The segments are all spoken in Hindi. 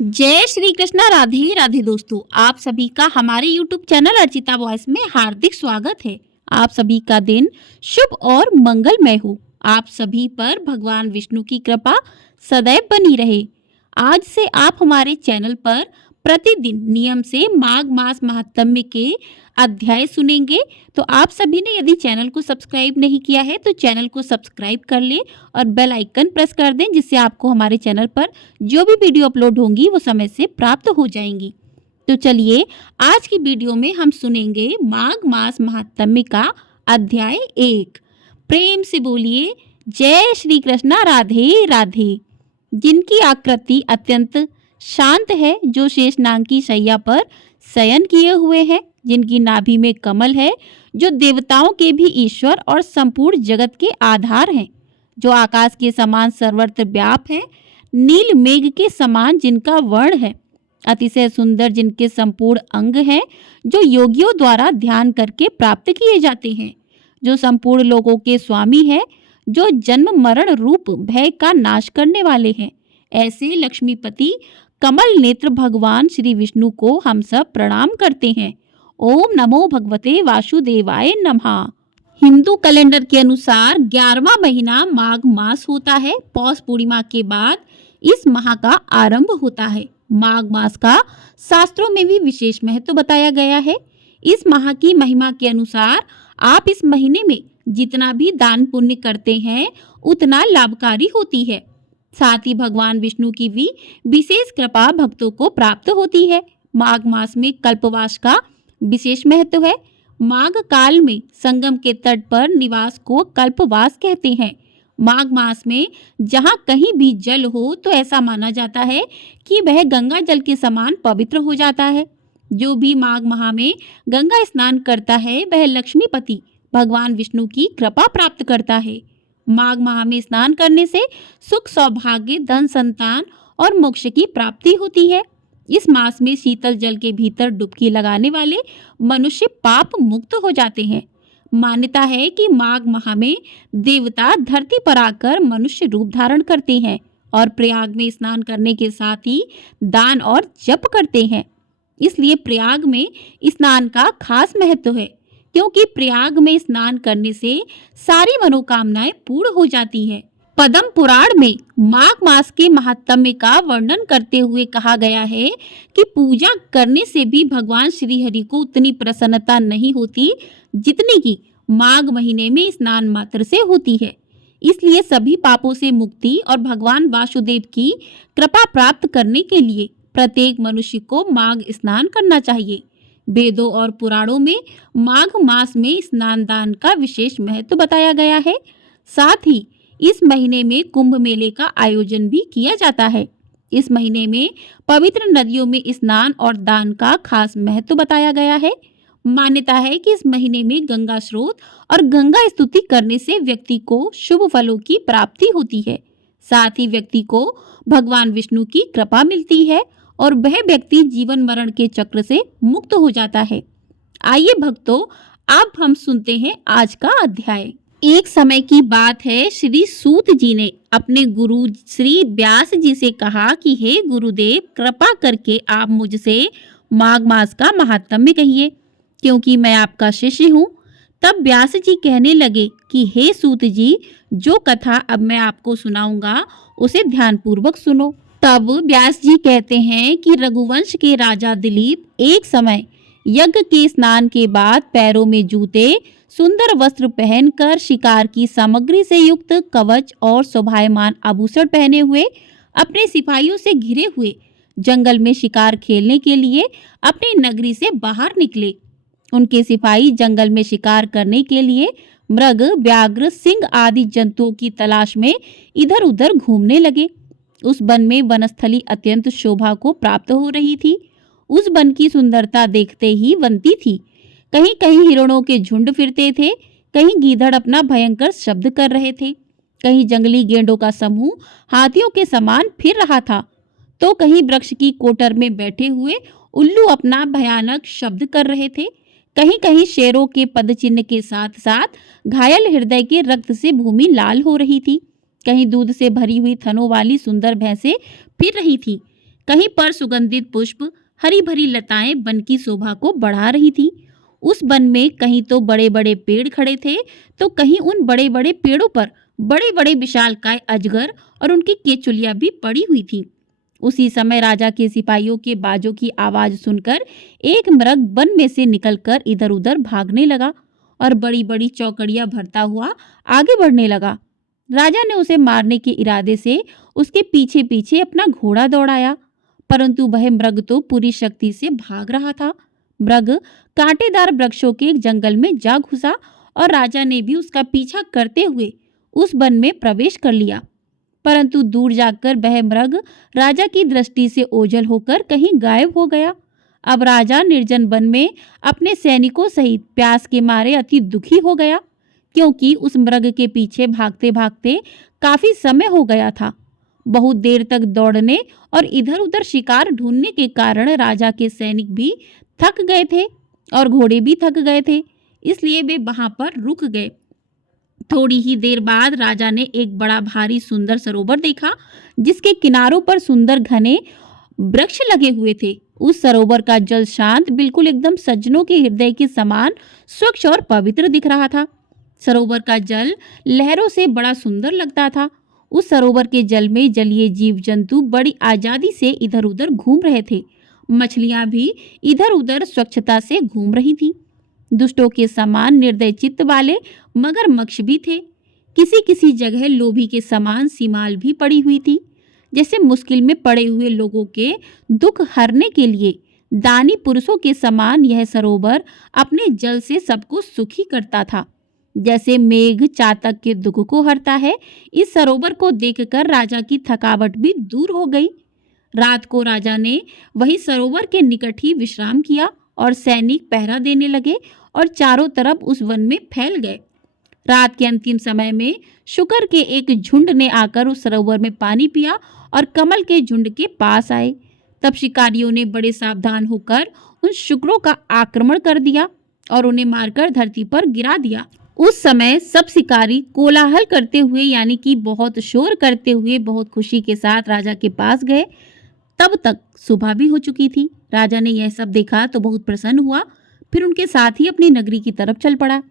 जय श्री कृष्णा। राधे राधे दोस्तों, आप सभी का हमारे YouTube चैनल अर्चिता वॉइस में हार्दिक स्वागत है। आप सभी का दिन शुभ और मंगलमय हो। आप सभी पर भगवान विष्णु की कृपा सदैव बनी रहे। आज से आप हमारे चैनल पर प्रतिदिन नियम से माघ मास महात्म्य के अध्याय सुनेंगे। तो आप सभी ने यदि चैनल को सब्सक्राइब नहीं किया है तो चैनल को सब्सक्राइब कर ले और बेल आइकन प्रेस कर दें, जिससे आपको हमारे चैनल पर जो भी वीडियो अपलोड होंगी वो समय से प्राप्त हो जाएंगी। तो चलिए आज की वीडियो में हम सुनेंगे माघ मास महात्म्य का अध्याय 1। प्रेम से बोलिए जय श्री कृष्णा। राधे राधे। जिनकी आकृति अत्यंत शांत है, जो शेषनाग की शैया पर शयन किए हुए हैं, जिनकी नाभि में कमल है, जो देवताओं के भी ईश्वर और संपूर्ण जगत के आधार हैं, जो आकाश के समान सर्वत्र व्याप है, नील मेघ के समान जिनका वर्ण है, अतिशय सुंदर जिनके संपूर्ण अंग हैं, जो योगियों द्वारा ध्यान करके प्राप्त किए जाते हैं, जो संपूर्ण लोगों के स्वामी हैं, जो जन्म मरण रूप भय का नाश करने वाले हैं, ऐसे लक्ष्मीपति कमल नेत्र भगवान श्री विष्णु को हम सब प्रणाम करते हैं। ओम नमो भगवते वासुदेवाय नमः। हिंदू कैलेंडर के अनुसार 11वां महीना माघ मास होता है। पौष पूर्णिमा के बाद इस माह का आरंभ होता है। माघ मास का शास्त्रों में भी विशेष महत्व बताया गया है। इस माह की महिमा के अनुसार आप इस महीने में जितना भी दान पुण्य करते हैं उतना लाभकारी होती है। साथ ही भगवान विष्णु की भी विशेष कृपा भक्तों को प्राप्त होती है। माघ मास में कल्पवास का विशेष महत्व है। माघ काल में संगम के तट पर निवास को कल्पवास कहते हैं। माघ मास में जहाँ कहीं भी जल हो तो ऐसा माना जाता है कि वह गंगा जल के समान पवित्र हो जाता है। जो भी माघ माह में गंगा स्नान करता है वह लक्ष्मीपति भगवान विष्णु की कृपा प्राप्त करता है। माघ माह में स्नान करने से सुख, सौभाग्य, धन, संतान और मोक्ष की प्राप्ति होती है। इस मास में शीतल जल के भीतर डुबकी लगाने वाले मनुष्य पाप मुक्त हो जाते हैं। मान्यता है कि माघ माह में देवता धरती पर आकर मनुष्य रूप धारण करते हैं और प्रयाग में स्नान करने के साथ ही दान और जप करते हैं। इसलिए प्रयाग में स्नान का खास महत्व है, क्योंकि प्रयाग में स्नान करने से सारी मनोकामनाएं पूर्ण हो जाती हैं। पद्म पुराण में माघ मास के महात्म्य का वर्णन करते हुए कहा गया है कि पूजा करने से भी भगवान श्री हरि को उतनी प्रसन्नता नहीं होती जितनी कि माघ महीने में स्नान मात्र से होती है। इसलिए सभी पापों से मुक्ति और भगवान वासुदेव की कृपा प्राप्त करने के लिए प्रत्येक मनुष्य को माघ स्नान करना चाहिए। वेदों और पुराणों में माघ मास में स्नान दान का विशेष महत्व बताया गया है। साथ ही इस महीने में कुंभ मेले का आयोजन भी किया जाता है। इस महीने में पवित्र नदियों में स्नान और दान का खास महत्व बताया गया है। मान्यता है कि इस महीने में गंगा स्रोत और गंगा स्तुति करने से व्यक्ति को शुभ फलों की प्राप्ति होती है। साथ ही व्यक्ति को भगवान विष्णु की कृपा मिलती है और वह व्यक्ति जीवन मरण के चक्र से मुक्त हो जाता है। आइए भक्तों, अब हम सुनते हैं आज का अध्याय। एक समय की बात है, श्री सूत जी ने अपने गुरु श्री व्यास जी से कहा कि हे गुरुदेव, कृपा करके आप मुझसे माघ मास का महात्म्य कहिए, क्योंकि मैं आपका शिष्य हूँ। तब व्यास जी कहने लगे कि हे सूत जी, जो कथा अब मैं आपको सुनाऊंगा उसे ध्यानपूर्वक सुनो। तब व्यास जी कहते हैं कि रघुवंश के राजा दिलीप एक समय यज्ञ के स्नान के बाद पैरों में जूते, सुंदर वस्त्र पहनकर, शिकार की सामग्री से युक्त कवच और शोभायमान आभूषण पहने हुए, अपने सिपाहियों से घिरे हुए जंगल में शिकार खेलने के लिए अपनी नगरी से बाहर निकले। उनके सिपाही जंगल में शिकार करने के लिए मृग, व्याघ्र, सिंह आदि जंतुओं की तलाश में इधर उधर घूमने लगे। उस वन में वनस्थली अत्यंत शोभा को प्राप्त हो रही थी। उस वन की सुंदरता देखते ही बनती थी। कहीं कहीं हिरणों के झुंड फिरते थे, कहीं गीदड़ अपना भयंकर शब्द कर रहे थे, कहीं जंगली गेंडों का समूह हाथियों के समान फिर रहा था, तो कहीं वृक्ष की कोटर में बैठे हुए उल्लू अपना भयानक शब्द कर रहे थे। कहीं कहीं शेरों के पदचिन्ह के साथ साथ घायल हृदय के रक्त से भूमि लाल हो रही थी। कहीं दूध से भरी हुई थनों वाली सुंदर भैंसें फिर रही थीं। कहीं पर सुगंधित पुष्प, हरी भरी लताएं वन की शोभा को बढ़ा रही थी। उस वन में कहीं तो बड़े बड़े पेड़ खड़े थे, तो कहीं उन बड़े बड़े पेड़ों पर बड़े बड़े विशालकाय अजगर और उनकी केचुलियां भी पड़ी हुई थीं। उसी समय राजा के सिपाहियों के बाजों की आवाज सुनकर एक मृग वन में से निकलकर इधर उधर भागने लगा और बड़ी बड़ी चौकड़ियां भरता हुआ आगे बढ़ने लगा। राजा ने उसे मारने के इरादे से उसके पीछे पीछे अपना घोड़ा दौड़ाया, परंतु वह मृग तो पूरी शक्ति से भाग रहा था। मृग कांटेदार वृक्षों के एक जंगल में जा घुसा और राजा ने भी उसका पीछा करते हुए उस वन में प्रवेश कर लिया, परंतु दूर जाकर वह मृग राजा की दृष्टि से ओझल होकर कहीं गायब हो गया। अब राजा निर्जन वन में अपने सैनिकों सहित प्यास के मारे अति दुखी हो गया, क्योंकि उस मृग के पीछे भागते भागते काफी समय हो गया था। बहुत देर तक दौड़ने और इधर उधर शिकार ढूंढने के कारण राजा के सैनिक भी थक गए थे और घोड़े भी थक गए थे, इसलिए वे वहां पर रुक गए। थोड़ी ही देर बाद राजा ने एक बड़ा भारी सुंदर सरोवर देखा, जिसके किनारों पर सुंदर घने वृक्ष लगे हुए थे। उस सरोवर का जल शांत, बिल्कुल एकदम सज्जनों के हृदय के समान स्वच्छ और पवित्र दिख रहा था। सरोवर का जल लहरों से बड़ा सुंदर लगता था। उस सरोवर के जल में जलीय जीव जंतु बड़ी आजादी से इधर उधर घूम रहे थे। मछलियां भी इधर उधर स्वच्छता से घूम रही थी। दुष्टों के समान निर्दय चित्त वाले मगरमच्छ भी थे। किसी किसी जगह लोभी के समान सीमाल भी पड़ी हुई थी। जैसे मुश्किल में पड़े हुए लोगों के दुख हरने के लिए दानी पुरुषों के समान यह सरोवर अपने जल से सबको सुखी करता था। जैसे मेघ चातक के दुख को हरता है, इस सरोवर को देखकर राजा की थकावट भी दूर हो गई। रात को राजा ने वही सरोवर के निकट ही विश्राम किया और सैनिक पहरा देने लगे और चारों तरफ उस वन में फैल गए। रात के अंतिम समय में शुकर के एक झुंड ने आकर उस सरोवर में पानी पिया और कमल के झुंड के पास आए। तब शिकारियों ने बड़े सावधान होकर उन शुक्रों का आक्रमण कर दिया और उन्हें मारकर धरती पर गिरा दिया। उस समय सब शिकारी कोलाहल करते हुए, यानी कि बहुत शोर करते हुए, बहुत खुशी के साथ राजा के पास गए। तब तक सुबह भी हो चुकी थी। राजा ने यह सब देखा तो बहुत प्रसन्न हुआ, फिर उनके साथ ही अपनी नगरी की तरफ चल पड़ा।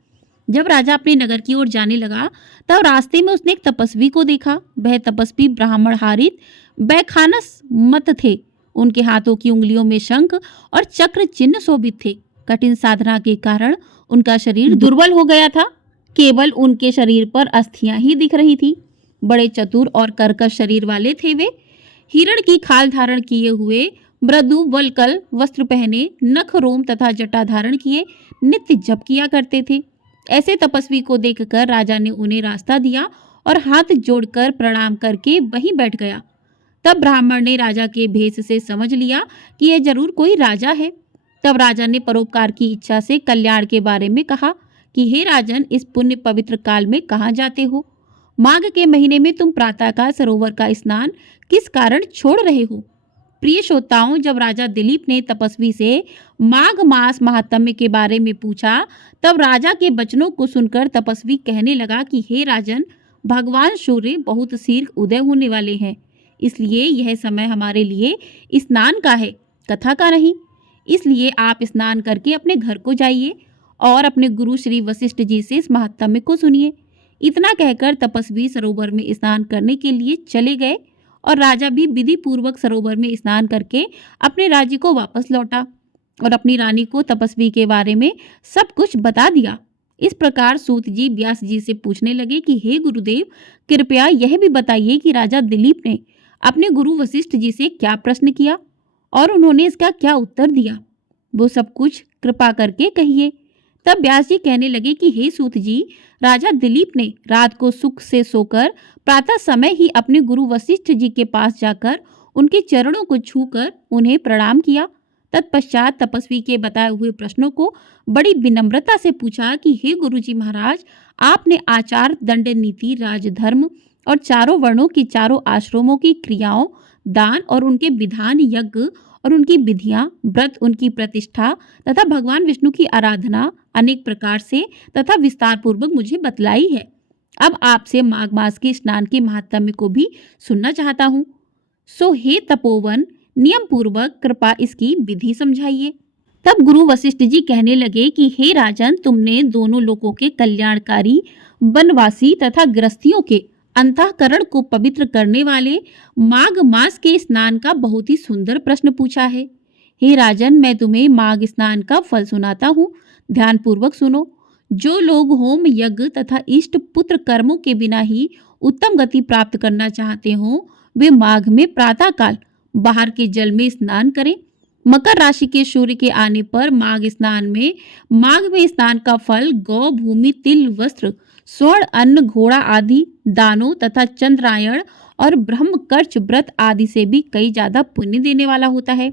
जब राजा अपने नगर की ओर जाने लगा, तब रास्ते में उसने एक तपस्वी को देखा। वह तपस्वी ब्राह्मण हारित बैखानस मत थे। उनके हाथों की उंगलियों में शंख और चक्र चिन्ह शोभित थे। कठिन साधना के कारण उनका शरीर दुर्बल हो गया था। केवल उनके शरीर पर अस्थियां ही दिख रही थी। बड़े चतुर और कर्कश शरीर वाले थे वे। हिरण की खाल धारण किए हुए, मृदु वल्कल वस्त्र पहने, नख रोम तथा जटा धारण किए नित्य जप किया करते थे। ऐसे तपस्वी को देखकर राजा ने उन्हें रास्ता दिया और हाथ जोड़कर प्रणाम करके वहीं बैठ गया। तब ब्राह्मण ने राजा के भेष से समझ लिया कि यह जरूर कोई राजा है। तब राजा ने परोपकार की इच्छा से कल्याण के बारे में कहा कि हे राजन, इस पुण्य पवित्र काल में कहाँ जाते हो? माघ के महीने में तुम प्रातःकाल सरोवर का स्नान किस कारण छोड़ रहे हो? प्रिय श्रोताओं, जब राजा दिलीप ने तपस्वी से माघ मास महात्म्य के बारे में पूछा, तब राजा के वचनों को सुनकर तपस्वी कहने लगा कि हे राजन, भगवान सूर्य बहुत शीघ्र उदय होने वाले हैं, इसलिए यह समय हमारे लिए स्नान का है, कथा का नहीं। इसलिए आप स्नान करके अपने घर को जाइए और अपने गुरु श्री वशिष्ठ जी से इस महात्म्य को सुनिए। इतना कहकर तपस्वी सरोवर में स्नान करने के लिए चले गए और राजा भी विधि पूर्वक सरोवर में स्नान करके अपने राज्य को वापस लौटा और अपनी रानी को तपस्वी के बारे में सब कुछ बता दिया। इस प्रकार सूत जी व्यास जी से पूछने लगे कि हे गुरुदेव, कृपया यह भी बताइए कि राजा दिलीप ने अपने गुरु वशिष्ठ जी से क्या प्रश्न किया और उन्होंने इसका क्या उत्तर दिया, वो सब कुछ कृपा करके कहिए। तब व्यास जी कहने लगे कि हे सूत जी, राजा दिलीप ने रात को सुख से सोकर प्रातः समय ही अपने गुरु वशिष्ठ जी के पास जाकर उनके चरणों को छूकर उन्हें प्रणाम किया। तत्पश्चात तपस्वी के बताए हुए प्रश्नों को बड़ी विनम्रता से पूछा कि हे गुरुजी महाराज, आपने आचार, दंड नीति, राजधर्म और चारों वर्णों की चारों आश्रमों की क्रियाओं, दान और उनके विधान, यज्ञ और उनकी विधियां, व्रत, उनकी प्रतिष्ठा तथा भगवान विष्णु की आराधना अनेक प्रकार से तथा विस्तार पूर्वक मुझे बतलाई है। अब आपसे माघ मास के स्नान के महात्म्य को भी सुनना चाहता हूँ। सो हे तपोवन, नियम पूर्वक कृपा इसकी विधि समझाइए। तब गुरु वशिष्ठ जी कहने लगे कि हे राजन, तुमने दोनों लोगों के कल्याणकारी, वनवासी तथा गृहस्थियों के अंतःकरण को पवित्र करने वाले माघ मास के स्नान का बहुत ही सुंदर प्रश्न पूछा है। हे राजन, मैं तुम्हें माघ स्नान का फल सुनाता हूँ, ध्यान पूर्वक सुनो। जो लोग होम, यज्ञ तथा इष्ट पुत्र कर्मों के बिना ही उत्तम गति प्राप्त करना चाहते हो, वे माघ में प्रातःकाल बाहर के जल में स्नान करें। मकर राशि के सूर्य के आने पर माघ में स्नान का फल गौ, भूमि, तिल, वस्त्र, स्वर्ण, अन्न, घोड़ा आदि दानों तथा चंद्रायण और ब्रह्मकर्च व्रत आदि से भी कई ज्यादा पुण्य देने वाला होता है।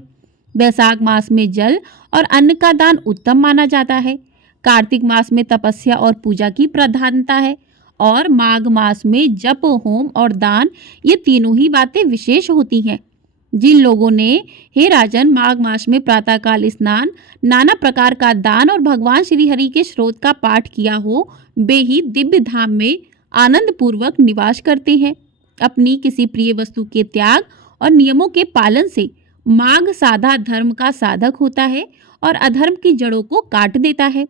वैशाख मास में जल और अन्न का दान उत्तम माना जाता है। कार्तिक मास में तपस्या और पूजा की प्रधानता है और माघ मास में जप, होम और दान, ये तीनों ही बातें विशेष होती हैं। जिन लोगों ने, हे राजन, माघ मास में प्रातःकाल स्नान, नाना प्रकार का दान और भगवान श्री हरि के स्रोत का पाठ किया हो, वे ही दिव्य धाम में आनंद पूर्वक निवास करते हैं। अपनी किसी प्रिय वस्तु के त्याग और नियमों के पालन से माघ साधा धर्म का साधक होता है और अधर्म की जड़ों को काट देता है।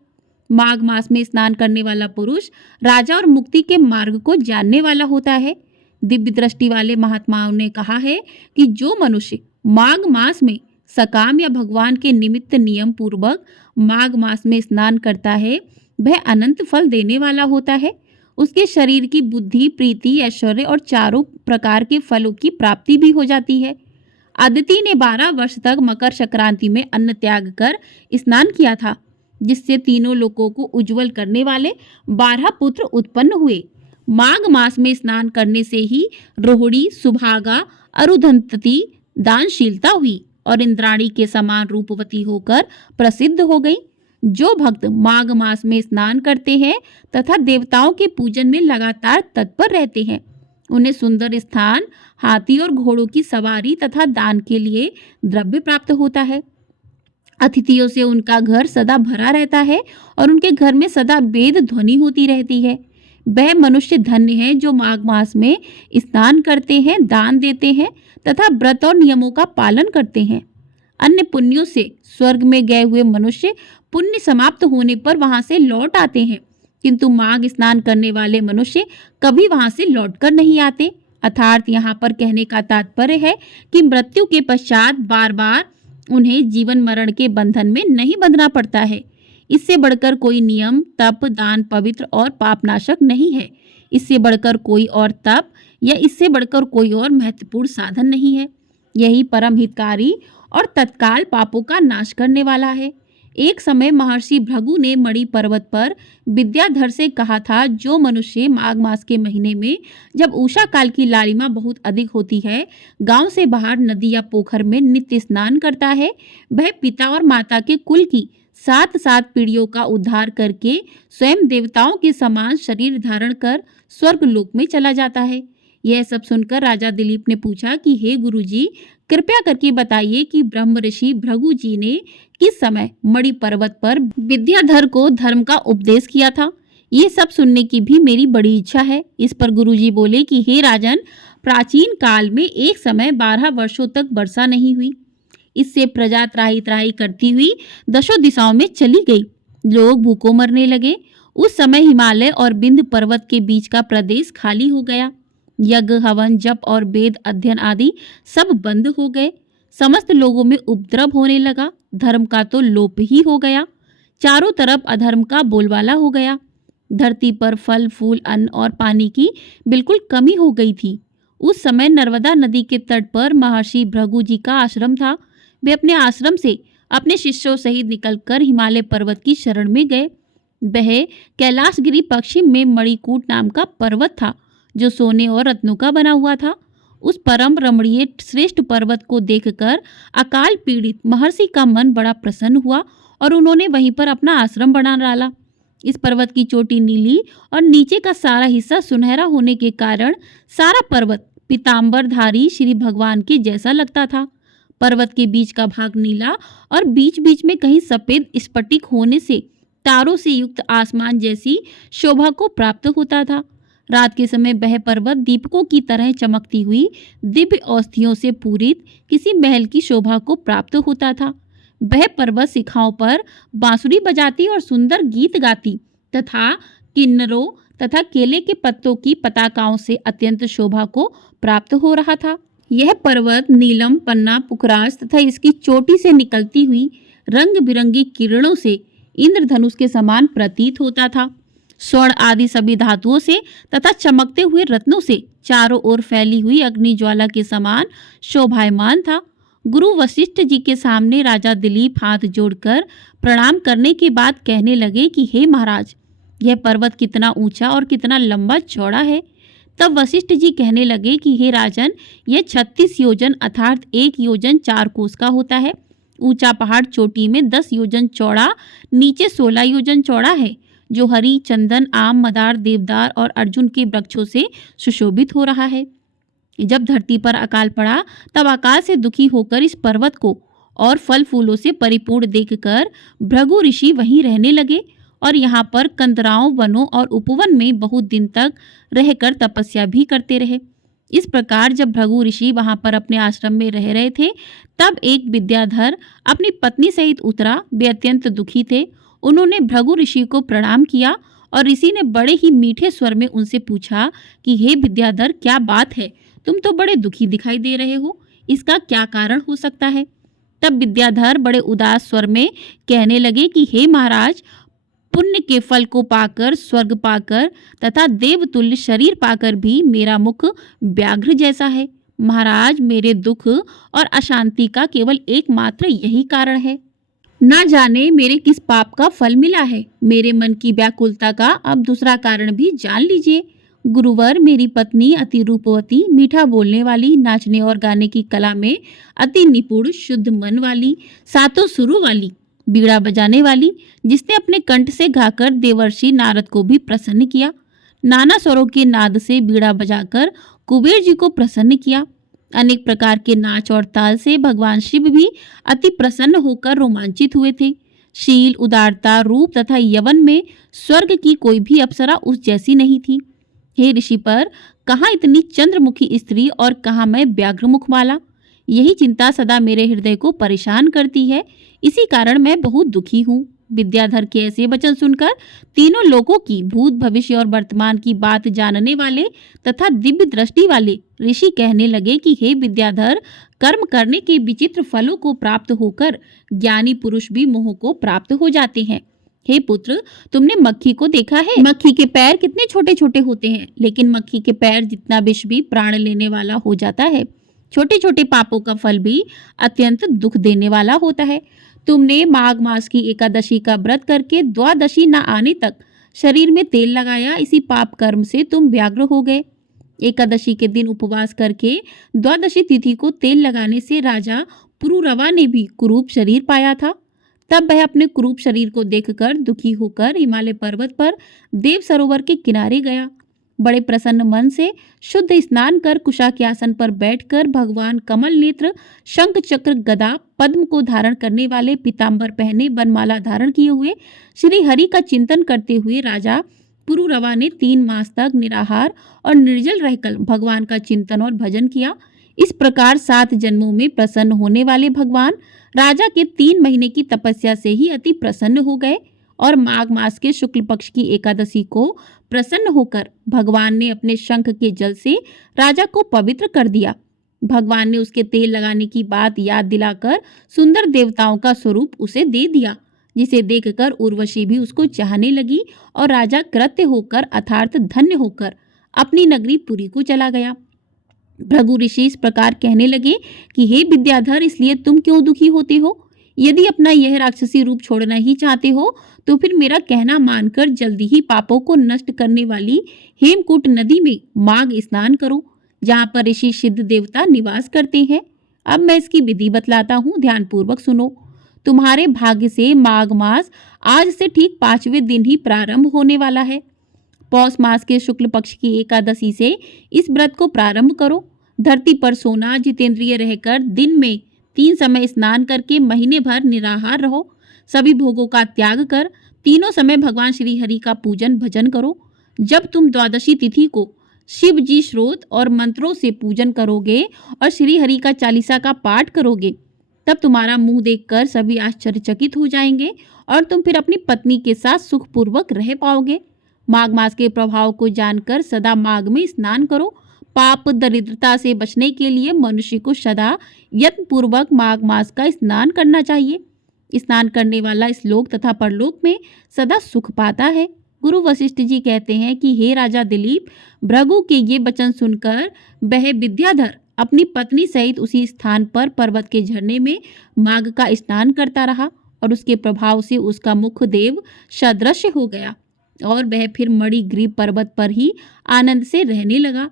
माघ मास में स्नान करने वाला पुरुष राजा और मुक्ति के मार्ग को जानने वाला होता है। दिव्य दृष्टि वाले महात्माओं ने कहा है कि जो मनुष्य माघ मास में सकाम या भगवान के निमित्त नियम पूर्वक माघ मास में स्नान करता है, वह अनंत फल देने वाला होता है। उसके शरीर की बुद्धि, प्रीति, ऐश्वर्य और चारों प्रकार के फलों की प्राप्ति भी हो जाती है। अदिति ने 12 वर्ष तक मकर संक्रांति में अन्न त्याग कर स्नान किया था, जिससे तीनों लोकों को उज्जवल करने वाले 12 पुत्र उत्पन्न हुए। माघ मास में स्नान करने से ही रोहिणी, सुभागा, अरुंधति दानशीलता हुई और इंद्राणी के समान रूपवती होकर प्रसिद्ध हो गई। जो भक्त माघ मास में स्नान करते हैं तथा देवताओं के पूजन में लगातार तत्पर रहते हैं, उन्हें सुंदर स्थान, हाथी और घोड़ों की सवारी तथा दान के लिए द्रव्य प्राप्त होता है। अतिथियों से उनका घर सदा भरा रहता है और उनके घर में सदा वेद ध्वनि होती रहती है। वह मनुष्य धन्य है जो माघ मास में स्नान करते हैं, दान देते हैं तथा व्रत और नियमों का पालन करते हैं। अन्य पुण्यों से स्वर्ग में गए हुए मनुष्य पुण्य समाप्त होने पर वहां से लौट आते हैं, किंतु माघ स्नान करने वाले मनुष्य कभी वहां से लौटकर नहीं आते। अर्थात यहाँ पर कहने का तात्पर्य है कि मृत्यु के पश्चात बार बार उन्हें जीवन मरण के बंधन में नहीं बंधना पड़ता है। इससे बढ़कर कोई नियम, तप, दान पवित्र और पापनाशक नहीं है। इससे बढ़कर कोई और तप या इससे बढ़कर कोई और महत्वपूर्ण साधन नहीं है। यही परम हितकारी और तत्काल पापों का नाश करने वाला है। एक समय महर्षि भृगु ने मणि पर्वत पर विद्याधर से कहा था, जो मनुष्य माघ मास के महीने में, जब उषा काल की लालिमा बहुत अधिक होती है, गांव से बाहर नदी या पोखर में नित्य स्नान करता है, वह पिता और माता के कुल की 7 पीढ़ियों का उद्धार करके स्वयं देवताओं के समान शरीर धारण कर स्वर्ग लोक में चला जाता है। यह सब सुनकर राजा दिलीप ने पूछा कि हे गुरुजी, कृपया करके बताइए कि ब्रह्म ऋषि भृगु जी ने किस समय मणि पर्वत पर विद्याधर को धर्म का उपदेश किया था। ये सब सुनने की भी मेरी बड़ी इच्छा है। इस पर गुरुजी बोले कि हे राजन, प्राचीन काल में एक समय 12 वर्षों तक वर्षा नहीं हुई। इससे प्रजा त्राही त्राही करती हुई दशों दिशाओं में चली गई। लोग भूखों मरने लगे। उस समय हिमालय और विंध्य पर्वत के बीच का प्रदेश खाली हो गया। यज्ञ, हवन, जप और वेद अध्ययन आदि सब बंद हो गए। समस्त लोगों में उपद्रव होने लगा। धर्म का तो लोप ही हो गया। चारों तरफ अधर्म का बोलबाला हो गया। धरती पर फल, फूल, अन्न और पानी की बिल्कुल कमी हो गई थी। उस समय नर्मदा नदी के तट पर महर्षि भृगु जी का आश्रम था। वे अपने आश्रम से अपने शिष्यों सहित निकलकर हिमालय पर्वत की शरण में गए। वह कैलाशगिरी पश्चिम में मणिकूट नाम का पर्वत था, जो सोने और रत्नों का बना हुआ था। उस परम रमणीय श्रेष्ठ पर्वत को देखकर अकाल पीड़ित महर्षि का मन बड़ा प्रसन्न हुआ और उन्होंने वहीं पर अपना आश्रम बना डाला। इस पर्वत की चोटी नीली और नीचे का सारा हिस्सा सुनहरा होने के कारण सारा पर्वत पीतांबरधारी श्री भगवान के जैसा लगता था। पर्वत के बीच का भाग नीला और बीच बीच में कहीं सफेद स्फटिक होने से तारों से युक्त आसमान जैसी शोभा को प्राप्त होता था। रात के समय वह पर्वत दीपकों की तरह चमकती हुई दिव्य औषधियों से पूरित किसी महल की शोभा को प्राप्त होता था। वह पर्वत शिखाओं पर बांसुरी बजाती और सुंदर गीत गाती तथा किन्नरों तथा केले के पत्तों की पताकाओं से अत्यंत शोभा को प्राप्त हो रहा था। यह पर्वत नीलम, पन्ना, पुखराज तथा इसकी चोटी से निकलती हुई रंग बिरंगी किरणों से इंद्रधनुष के समान प्रतीत होता था। स्वर्ण आदि सभी धातुओं से तथा चमकते हुए रत्नों से चारों ओर फैली हुई अग्नि ज्वाला के समान शोभायमान था। गुरु वशिष्ठ जी के सामने राजा दिलीप हाथ जोड़कर प्रणाम करने के बाद कहने लगे कि हे महाराज, यह पर्वत कितना ऊंचा और कितना लंबा चौड़ा है। तब वशिष्ठ जी कहने लगे कि हे राजन, यह 36 योजन अर्थात 1 योजन 4 कोस का होता है। ऊंचा पहाड़ चोटी में 10 योजन चौड़ा, नीचे 16 योजन चौड़ा है, जो हरी, चंदन, आम, मदार, देवदार और अर्जुन के वृक्षों से सुशोभित हो रहा है। जब धरती पर अकाल पड़ा तब अकाल से दुखी होकर इस पर्वत को और फल फूलों से परिपूर्ण देखकर भृगु ऋषि वहीं रहने लगे और यहाँ पर कंदराओं, वनों और उपवन में बहुत दिन तक रहकर तपस्या भी करते रहे। इस प्रकार जब भृगु ऋषि वहां पर अपने आश्रम में रह रहे थे तब एक विद्याधर अपनी पत्नी सहित उतरा। वे अत्यंत दुखी थे। उन्होंने भृगु ऋषि को प्रणाम किया और ऋषि ने बड़े ही मीठे स्वर में उनसे पूछा कि हे विद्याधर, क्या बात है? तुम तो बड़े दुखी दिखाई दे रहे हो, इसका क्या कारण हो सकता है? तब विद्याधर बड़े उदास स्वर में कहने लगे कि हे महाराज, पुण्य के फल को पाकर, स्वर्ग पाकर तथा देवतुल्य शरीर पाकर भी मेरा मुख व्याघ्र जैसा है। महाराज, मेरे दुख और अशांति का केवल एकमात्र यही कारण है। ना जाने मेरे किस पाप का फल मिला है। मेरे मन की व्याकुलता का अब दूसरा कारण भी जान लीजिए। गुरुवर, मेरी पत्नी अति रूपवती, मीठा बोलने वाली, नाचने और गाने की कला में अति निपुण, शुद्ध मन वाली, सातों सुरों वाली, बीड़ा बजाने वाली, जिसने अपने कंठ से गाकर देवर्षि नारद को भी प्रसन्न किया, नाना स्वरों के नाद से बीड़ा बजाकर कुबेर जी को प्रसन्न किया, अनेक प्रकार के नाच और ताल से भगवान शिव भी अति प्रसन्न होकर रोमांचित हुए थे। शील, उदारता, रूप तथा यवन में स्वर्ग की कोई भी अप्सरा उस जैसी नहीं थी। हे ऋषि पर, कहाँ इतनी चंद्रमुखी स्त्री और कहाँ मैं व्याघ्रमुख वाला? यही चिंता सदा मेरे हृदय को परेशान करती है। इसी कारण मैं बहुत दुखी हूँ। विद्याधर के ऐसे वचन सुनकर तीनों लोकों की, भूत, भविष्य और वर्तमान की बात जानने वाले तथा दिव्य दृष्टि वाले ऋषि कहने लगे कि हे विद्याधर, कर्म करने के विचित्र फलों को प्राप्त होकर ज्ञानी पुरुष भी मोह को प्राप्त हो जाते हैं। हे पुत्र, तुमने मक्खी को देखा है? मक्खी के पैर कितने छोटे छोटे होते हैं, लेकिन मक्खी के पैर जितना विष भी प्राण लेने वाला हो जाता है। छोटे छोटे पापों का फल भी अत्यंत दुख देने वाला होता है। तुमने माघ मास की एकादशी का व्रत करके द्वादशी न आने तक शरीर में तेल लगाया, इसी पाप कर्म से तुम व्याघ्र हो गए। एकादशी के दिन उपवास करके द्वादशी तिथि को तेल लगाने से राजा पुरुरवा ने भी कुरूप शरीर पाया था। तब वह अपने कुरूप शरीर को देखकर दुखी होकर हिमालय पर्वत पर देव सरोवर के किनारे गया। बड़े प्रसन्न मन से शुद्ध स्नान कर कुशा के आसन पर बैठकर भगवान कमल नेत्र, शंख चक्र, गदा, पद्म को धारण करने वाले, पीतांबर पहने, बनमाला धारण किए हुए श्री हरि का चिंतन करते हुए राजा पुरुरवा ने 3 मास तक निराहार और निर्जल रहकर भगवान का चिंतन और भजन किया। इस प्रकार 7 जन्मों में प्रसन्न होने वाले भगवान राजा के 3 महीने की तपस्या से ही अति प्रसन्न हो गए और माघ मास के शुक्ल पक्ष की एकादशी को प्रसन्न होकर भगवान ने अपने शंख के जल से राजा को पवित्र कर दिया। भगवान ने उसके तेल लगाने की बात याद दिलाकर सुंदर देवताओं का स्वरूप उसे दे दिया, जिसे देखकर उर्वशी भी उसको चाहने लगी और राजा कृत्य होकर अर्थात धन्य होकर अपनी नगरी पुरी को चला गया। भृगु ऋषि इस प्रकार कहने लगे कि हे विद्याधर, इसलिए तुम क्यों दुखी होते हो? यदि अपना यह राक्षसी रूप छोड़ना ही चाहते हो तो फिर मेरा कहना मानकर जल्दी ही पापों को नष्ट करने वाली हेमकूट नदी में माघ स्नान करो, जहाँ पर ऋषि सिद्ध देवता निवास करते हैं। अब मैं इसकी विधि बतलाता हूँ, ध्यानपूर्वक सुनो। तुम्हारे भाग्य से माघ मास आज से ठीक 5वें दिन ही प्रारंभ होने वाला है। पौष मास के शुक्ल पक्ष की एकादशी से इस व्रत को प्रारंभ करो। धरती पर सोना, जितेंद्रिय रहकर दिन में 3 समय स्नान करके महीने भर निराहार रहो। सभी भोगों का त्याग कर तीनों समय भगवान श्री हरि का पूजन भजन करो। जब तुम द्वादशी तिथि को शिव जी श्रोत और मंत्रों से पूजन करोगे और श्री हरि का चालीसा का पाठ करोगे, तब तुम्हारा मुंह देखकर सभी आश्चर्यचकित हो जाएंगे और तुम फिर अपनी पत्नी के साथ सुखपूर्वक रह पाओगे। माघ मास के प्रभाव को जानकर सदा माघ में स्नान करो। पाप दरिद्रता से बचने के लिए मनुष्य को सदा यत्न पूर्वक माघ मास का स्नान करना चाहिए। स्नान करने वाला इस लोक तथा परलोक में सदा सुख पाता है। गुरु वशिष्ठ जी कहते हैं कि हे राजा दिलीप, भृगु के ये वचन सुनकर वह विद्याधर अपनी पत्नी सहित उसी स्थान पर पर्वत के झरने में माघ का स्नान करता रहा और उसके प्रभाव से उसका मुख देव सदृश हो गया और वह फिर मणिग्रीव पर्वत पर ही आनंद से रहने लगा।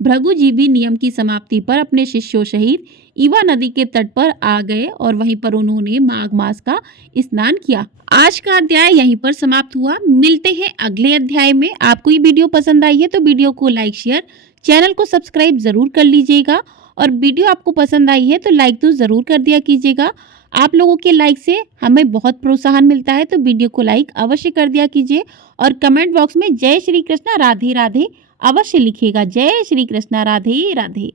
भृगु जी भी नियम की समाप्ति पर अपने शिष्यों सहित ईवा नदी के तट पर आ गए और वहीं पर उन्होंने माघ मास का स्नान किया। आज का अध्याय यहीं पर समाप्त हुआ। मिलते हैं अगले अध्याय में। आपको ये वीडियो पसंद आई है तो वीडियो को लाइक, शेयर, चैनल को सब्सक्राइब जरूर कर लीजिएगा और वीडियो आपको पसंद आई है तो लाइक तो जरूर कर दिया कीजिएगा। आप लोगों के लाइक से हमें बहुत प्रोत्साहन मिलता है, तो वीडियो को लाइक अवश्य कर दिया कीजिए और कमेंट बॉक्स में जय श्री कृष्णा राधे राधे अवश्य लिखिएगा। जय श्री कृष्णा राधे राधे।